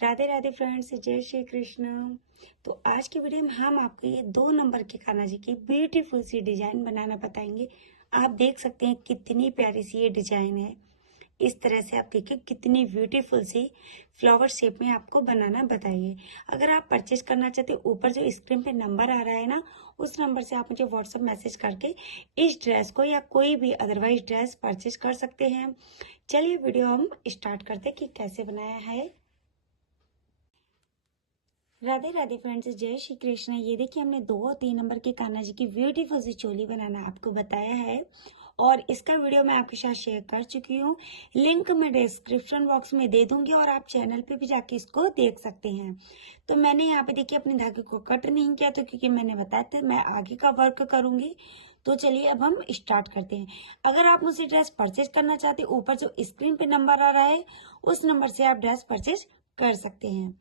Radhe Radhe friends, जय श्री कृष्ण। तो आज की वीडियो में हम आपको ये 2 नंबर के कान्हा जी की ब्यूटीफुल सी डिजाइन बनाना बताएंगे। आप देख सकते हैं कितनी प्यारी सी ये डिजाइन है। इस तरह से आप देखिए कितनी ब्यूटीफुल सी फ्लावर शेप में आपको बनाना बताइए। अगर आप परचेज करना चाहते हैं, ऊपर जो स्क्रीन पे नंबर आ रहा है ना, उस नंबर से आप मुझे व्हाट्सएप मैसेज करके इस ड्रेस को या कोई भी अदरवाइज ड्रेस परचेज कर सकते हैं। चलिए वीडियो हम स्टार्ट करते हैं कि कैसे बनाया है। राधे राधे फ्रेंड्स, जय श्री कृष्ण। ये देखिए हमने 2 और 3 नंबर के कान्हा जी की ब्यूटीफुल सी चोली बनाना आपको बताया है और इसका वीडियो मैं आपके साथ शेयर कर चुकी हूँ। लिंक मैं डिस्क्रिप्शन बॉक्स में दे दूंगी और आप चैनल पे भी जाके इसको देख सकते हैं। तो मैंने यहाँ पे देखिए अपने धागे को कट नहीं किया, तो क्योंकि मैंने बताया था मैं आगे का वर्क करूंगी। तो चलिए अब हम स्टार्ट करते हैं। अगर आप मुझसे ड्रेस परचेज करना चाहते हैं, ऊपर जो स्क्रीन पे नंबर आ रहा है उस नंबर से आप ड्रेस परचेज कर सकते हैं।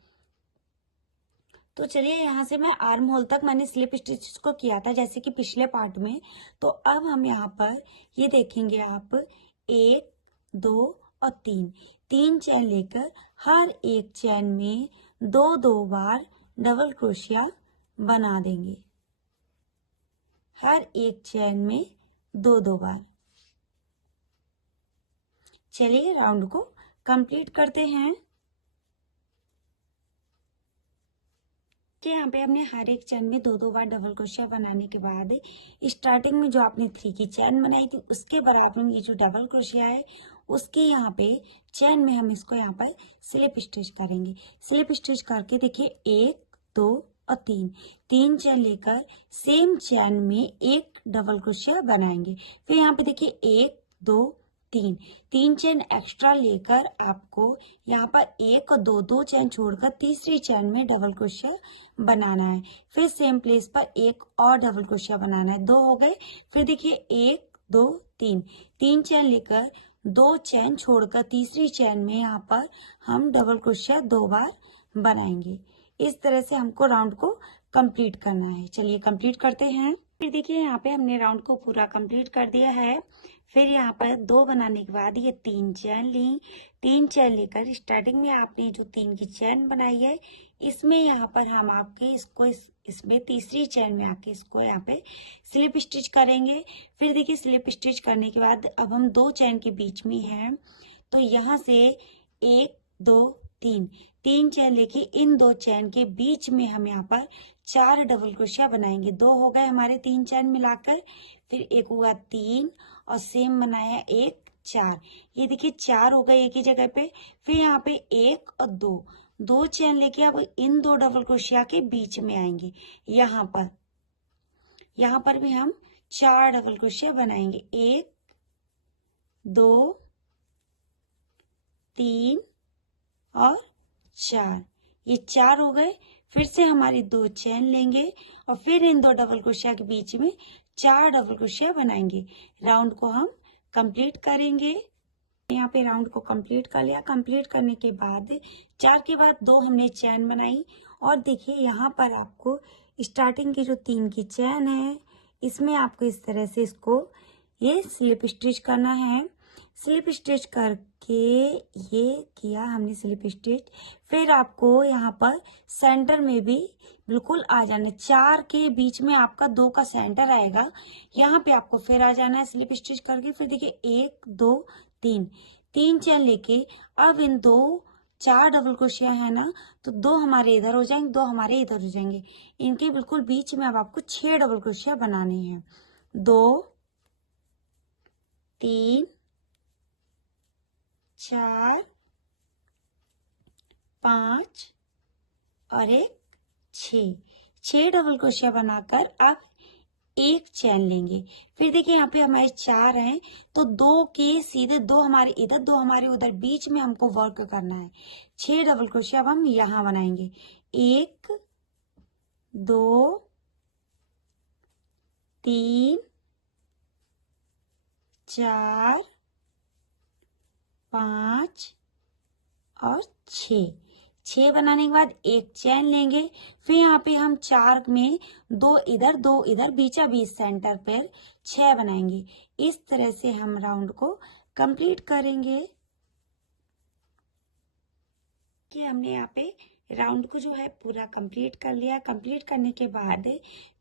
तो चलिए यहाँ से मैं आर्म होल तक मैंने स्लिप स्टिच को किया था जैसे कि पिछले पार्ट में। तो अब हम यहाँ पर ये देखेंगे आप 1, 2 और 3 चैन लेकर हर एक चैन में 2 बार डबल क्रोशिया बना देंगे। हर एक चैन में 2 बार। चलिए राउंड को कंप्लीट करते हैं। कि यहाँ पे हमने हर एक चैन में 2 बार डबल क्रोशिया बनाने के बाद स्टार्टिंग में जो आपने 3 की चैन बनाई थी उसके बराबर में ये जो डबल क्रोशिया है उसके यहाँ पे चैन में हम इसको यहाँ पर स्लिप स्टिच करेंगे। स्लिप स्टिच करके देखिए 1, 2 और 3 चैन लेकर सेम चैन में एक डबल क्रोशिया बनाएंगे। फिर यहाँ पे देखिए 1, 2, 3 चैन एक्स्ट्रा लेकर आपको यहाँ पर 1 और 2 चैन छोड़कर तीसरी चैन में डबल क्रोशिया बनाना है। फिर सेम प्लेस पर एक और डबल क्रोशिया बनाना है। 2 हो गए। फिर देखिए 1, 2, 3 चैन लेकर 2 चैन छोड़कर तीसरी चैन में यहाँ पर हम डबल क्रोशिया 2 बार बनाएंगे। इस तरह से हमको राउंड को कंप्लीट करना है। चलिए कंप्लीट करते हैं। फिर देखिए यहाँ पे हमने राउंड को पूरा कंप्लीट कर दिया है। फिर यहाँ पर 2 बनाने के बाद ये 3 चैन ली। 3 चैन लेकर स्टार्टिंग में आपने जो 3 की चैन बनाई है इसमें यहाँ पर हम आपके इसको इसमें तीसरी चैन में आके इसको यहाँ पे स्लिप स्टिच करेंगे। फिर देखिए स्लिप स्टिच करने के बाद अब हम 2 चैन के बीच में हैं, तो यहाँ से 1, 2, 3 चैन लेके इन 2 चैन के बीच में हम यहाँ पर 4 डबल क्रोशिया बनाएंगे। 2 हो गए हमारे 3 चैन मिलाकर। फिर एक हुआ 3 और सेम बनाया 1, 4। ये देखिए 4 हो गए एक ही जगह पे। फिर यहाँ पे 1 और 2 चैन लेके अब इन 2 डबल क्रोशिया के बीच में आएंगे। यहाँ पर भी हम 4 डबल क्रोशिया बनाएंगे। 1, 2, 3 और 4। ये 4 हो गए। फिर से हमारी 2 चैन लेंगे और फिर इन 2 डबल क्रोशिया के बीच में 4 डबल क्रोशिया बनाएंगे। राउंड को हम कंप्लीट करेंगे। यहाँ पे राउंड को कंप्लीट कर लिया। कंप्लीट करने के बाद 4 के बाद 2 हमने चैन बनाई और देखिए यहाँ पर आपको स्टार्टिंग की जो 3 की चैन है इसमें आपको इस तरह से इसको ये स्लिप स्टिच करना है। स्लिप स्टिच करके ये किया हमने स्लिप स्टिच। फिर आपको यहाँ पर सेंटर में भी बिल्कुल आ जाना। 4 के बीच में आपका 2 का सेंटर आएगा, यहाँ पे आपको फिर आ जाना है स्लिप स्टिच करके। फिर देखिए 1, 2, 3 चैन लेके अब इन 4 डबल क्रोशिया है ना, तो 2 हमारे इधर हो जाएंगे, 2 हमारे इधर हो जाएंगे। इनके बिल्कुल बीच में अब आपको 6 डबल क्रोशिया बनाने हैं। 2, 3, 4, 5 और एक 6 डबल क्रोशिया बनाकर अब एक चैन लेंगे। फिर देखिए यहाँ पे हमारे 4 हैं, तो 2 के सीधे 2 हमारे इधर 2 हमारे उधर बीच में हमको वर्क करना है। 6 डबल क्रोशिया अब हम यहाँ बनाएंगे। 1, 2, 3, 4, 5 और 6 बनाने के बाद एक चैन लेंगे। फिर यहाँ पे हम 4 में 2 इधर बीचा बीच सेंटर पर 6 बनाएंगे। इस तरह से हम राउंड को कंप्लीट करेंगे। कि हमने यहाँ पे राउंड को जो है पूरा कंप्लीट कर लिया। कंप्लीट करने के बाद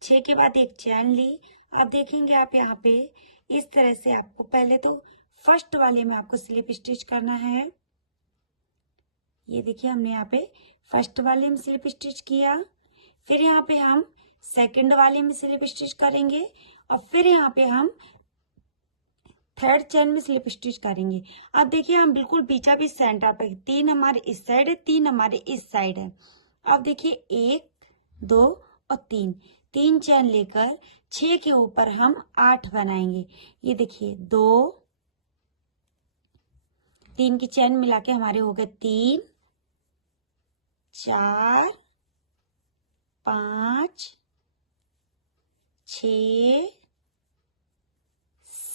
6 के बाद एक चैन ली। अब देखेंगे आप यहाँ पे इस तरह से आपको पहले तो फर्स्ट वाले में आपको स्लिप स्टिच करना है। ये देखिए हमने यहाँ पे फर्स्ट वाले में स्लिप स्टिच किया, फिर यहाँ पे हम सेकंड वाले में स्लिप स्टिच करेंगे और फिर यहाँ पे हम थर्ड चेन में स्लिप स्टिच करेंगे। अब देखिए हम बिल्कुल बीचा बीच सेंटर पे, 3 हमारे इस साइड है, 3 हमारे इस साइड है। अब देखिए 1 2 और 3 चेन लेकर 6 के ऊपर हम 8 बनाएंगे। ये देखिए 2 3 की चेन मिला के हमारे हो गए 3 4 5 6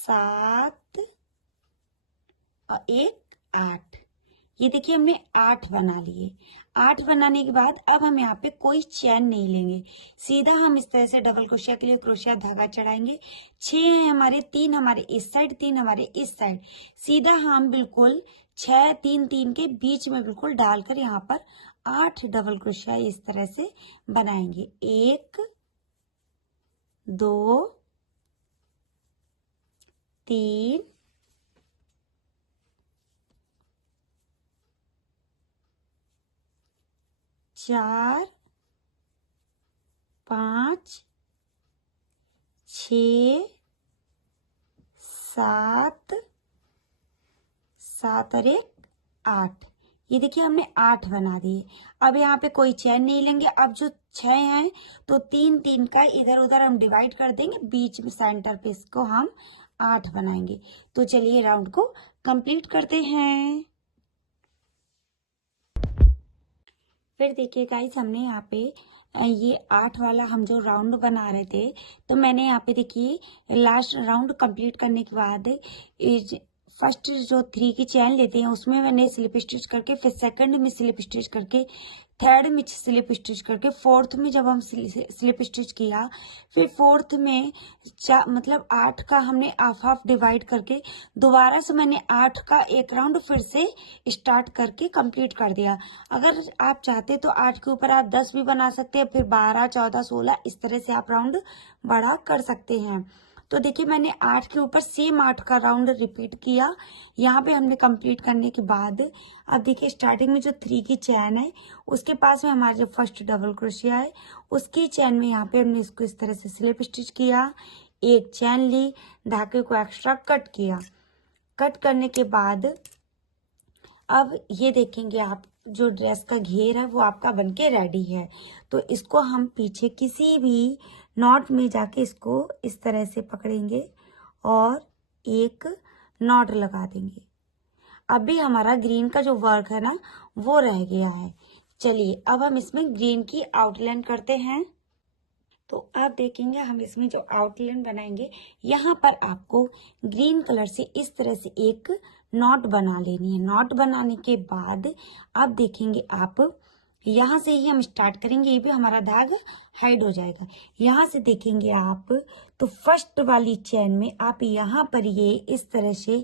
7 और 1 8। ये देखिए हमने 8 बना लिए। 8 बनाने के बाद अब हम यहाँ पे कोई चैन नहीं लेंगे, सीधा हम इस तरह से डबल क्रोशिया के लिए क्रोशिया धागा चढ़ाएंगे। 6 है हमारे, 3 हमारे इस साइड, 3 हमारे इस साइड, सीधा हम बिल्कुल 6 3 3 के बीच में बिल्कुल डालकर यहाँ पर 8 डबल क्रोशिया इस तरह से बनाएंगे। 1 2 3 4 5 6 7 7 और 1 8। ये देखिए हमने 8 बना दिए। अब यहाँ पे कोई चैन नहीं लेंगे। अब जो 6 हैं तो 3 3 का इधर उधर हम डिवाइड कर देंगे, बीच में सेंटर पे इसको हम 8 बनाएंगे। तो चलिए राउंड को कंप्लीट करते हैं। फिर देखिए गाइस हमने यहाँ पे ये 8 वाला हम जो राउंड बना रहे थे, तो मैंने यहाँ पे देखिए लास्ट राउंड कंप्लीट करने के बाद फर्स्ट जो 3 की चैन लेते हैं उसमें मैंने स्लिप स्टिच करके, फिर सेकंड में स्लिप स्टिच करके, थर्ड में स्लिप स्टिच करके, फोर्थ में जब हम स्लिप स्टिच किया, फिर फोर्थ में मतलब 8 का हमने हाफ हाफ डिवाइड करके दोबारा से मैंने 8 का एक राउंड फिर से स्टार्ट करके कंप्लीट कर दिया। अगर आप चाहते तो 8 के ऊपर आप 10 भी बना सकते हैं, फिर 12 14 16 इस तरह से आप राउंड बड़ा कर सकते हैं। तो देखिए मैंने 8 के ऊपर सेम 8 का राउंड रिपीट किया। यहाँ पे हमने कंप्लीट करने के बाद अब देखिए स्टार्टिंग में जो 3 की चैन है उसके पास में हमारा जो फर्स्ट डबल क्रोशिया है उसकी चैन में यहाँ पे हमने इसको इस तरह से स्लिप स्टिच किया, एक चैन ली, धागे को एक्स्ट्रा कट किया। कट करने के बाद अब ये देखेंगे आप जो ड्रेस का घेर है वो आपका बनके रेडी है। तो इसको हम पीछे किसी भी नॉट में जाके इसको इस तरह से पकड़ेंगे और एक नॉट लगा देंगे। अभी हमारा ग्रीन का जो वर्क है ना वो रह गया है। चलिए अब हम इसमें ग्रीन की आउटलाइन करते हैं। तो अब देखेंगे हम इसमें जो आउटलाइन बनाएंगे, यहाँ पर आपको ग्रीन कलर से इस तरह से एक नॉट बना लेनी है। नॉट बनाने के बाद अब देखेंगे आप यहाँ से ही हम स्टार्ट करेंगे, ये भी हमारा धागा हाइड हो जाएगा। यहाँ से देखेंगे आप तो फर्स्ट वाली चैन में आप यहाँ पर ये इस तरह से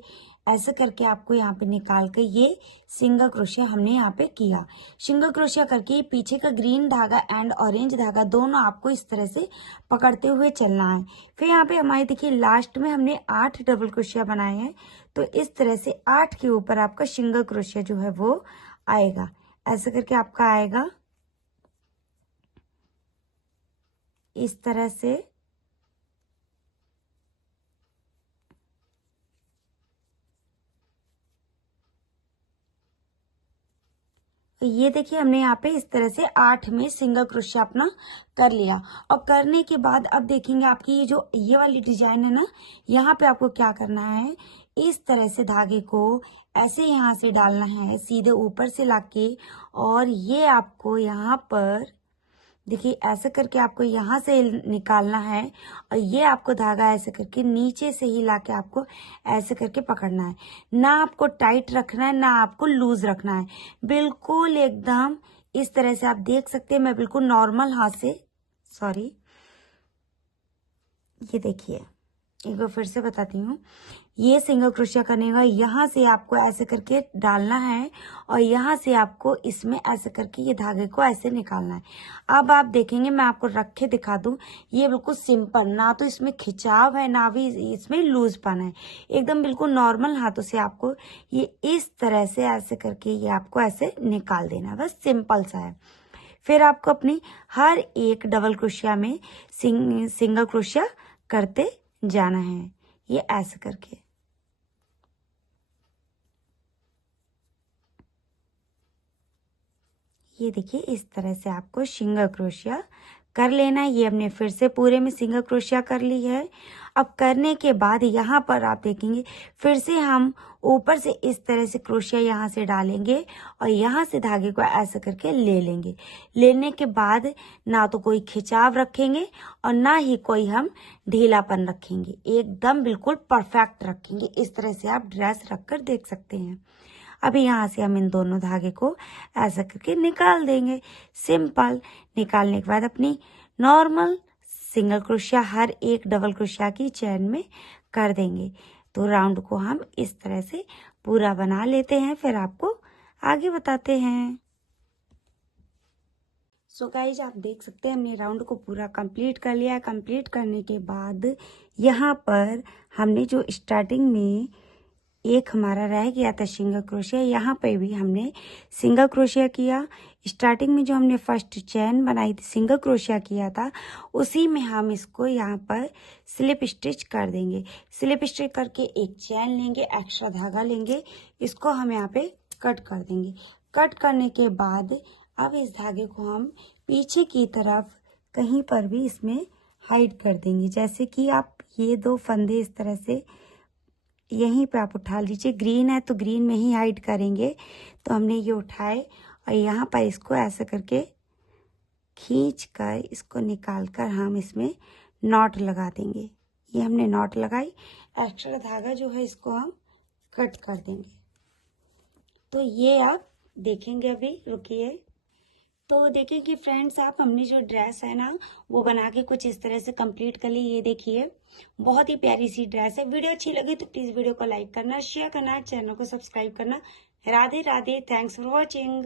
ऐसे करके आपको यहाँ पे निकाल कर ये सिंगल क्रोशिया हमने यहाँ पे किया। सिंगल क्रोशिया करके पीछे का ग्रीन धागा एंड ऑरेंज धागा दोनों आपको इस तरह से पकड़ते हुए चलना है। फिर यहाँ पे हमारे देखिए लास्ट में हमने 8 डबल क्रोशिया बनाए हैं, तो इस तरह से 8 के ऊपर आपका सिंगल क्रोशिया जो है वो आएगा। ऐसे करके आपका आएगा इस तरह से। ये देखिए हमने यहाँ पे इस तरह से 8 में सिंगल क्रोशिया अपना कर लिया। और करने के बाद अब देखेंगे आपकी ये जो ये वाली डिजाइन है ना, यहाँ पे आपको क्या करना है, इस तरह से धागे को ऐसे यहाँ से डालना है सीधे ऊपर से लाके, और ये आपको यहाँ पर देखिए ऐसे करके आपको यहाँ से निकालना है और ये आपको धागा ऐसे करके नीचे से ही लाके आपको ऐसे करके पकड़ना है। ना आपको टाइट रखना है ना आपको लूज रखना है, बिल्कुल एकदम इस तरह से। आप देख सकते हैं मैं बिल्कुल नॉर्मल हाथ से, सॉरी ये देखिए एक बार फिर से बताती हूँ, ये सिंगल क्रोशिया करने का यहाँ से आपको ऐसे करके डालना है और यहाँ से आपको इसमें ऐसे करके ये धागे को ऐसे निकालना है। अब आप देखेंगे, मैं आपको रख के दिखा दूं, ये बिल्कुल सिंपल, ना तो इसमें खिंचाव है ना भी इसमें लूजपन है, एकदम बिल्कुल नॉर्मल हाथों से आपको ये इस तरह से ऐसे करके ये आपको ऐसे निकाल देना है, बस सिंपल सा है। फिर आपको अपनी हर एक डबल क्रोशिया में सिंगल क्रोशिया करते जाना है, ये ऐसे करके। ये देखिए इस तरह से आपको सिंगल क्रोशिया कर लेना है। ये हमने फिर से पूरे में सिंगल क्रोशिया कर ली है। अब करने के बाद यहाँ पर आप देखेंगे फिर से हम ऊपर से इस तरह से क्रोशिया यहाँ से डालेंगे और यहाँ से धागे को ऐसा करके ले लेंगे। लेने के बाद ना तो कोई खिंचाव रखेंगे और ना ही कोई हम ढीलापन रखेंगे, एकदम बिल्कुल परफेक्ट रखेंगे। इस तरह से आप ड्रेस रखकर देख सकते हैं। अभी यहाँ से हम इन दोनों धागे को ऐसा करके निकाल देंगे, सिंपल। निकालने के बाद अपनी नॉर्मल सिंगल क्रोशिया हर एक डबल क्रोशिया की चेन में कर देंगे। तो राउंड को हम इस तरह से पूरा बना लेते हैं, फिर आपको आगे बताते हैं। सो गाइज आप देख सकते हैं हमने राउंड को पूरा कंप्लीट कर लिया। कंप्लीट करने के बाद यहाँ पर हमने जो स्टार्टिंग में एक हमारा रह गया था सिंगल क्रोशिया, यहाँ पे भी हमने सिंगल क्रोशिया किया। स्टार्टिंग में जो हमने फर्स्ट चेन बनाई थी सिंगल क्रोशिया किया था, उसी में हम इसको यहाँ पर स्लिप स्टिच कर देंगे। स्लिप स्टिच करके एक चेन लेंगे, एक्स्ट्रा धागा लेंगे, इसको हम यहाँ पे कट कर देंगे। कट करने के बाद अब इस धागे को हम पीछे की तरफ कहीं पर भी इसमें हाइड कर देंगे। जैसे कि आप ये दो फंदे इस तरह से यहीं पे आप उठा लीजिए, ग्रीन है तो ग्रीन में ही हाइड करेंगे। तो हमने ये उठाए और यहाँ पर इसको ऐसे करके खींच कर इसको निकाल कर हम इसमें नॉट लगा देंगे। ये हमने नॉट लगाई, एक्स्ट्रा धागा जो है इसको हम कट कर देंगे। तो ये आप देखेंगे, अभी रुकिए। तो देखिए कि फ्रेंड्स आप हमने जो ड्रेस है ना वो बना के कुछ इस तरह से कंप्लीट कर ली। ये देखिए बहुत ही प्यारी सी ड्रेस है। वीडियो अच्छी लगी तो प्लीज वीडियो को लाइक करना, शेयर करना, चैनल को सब्सक्राइब करना। Radhe Radhe, thanks for watching.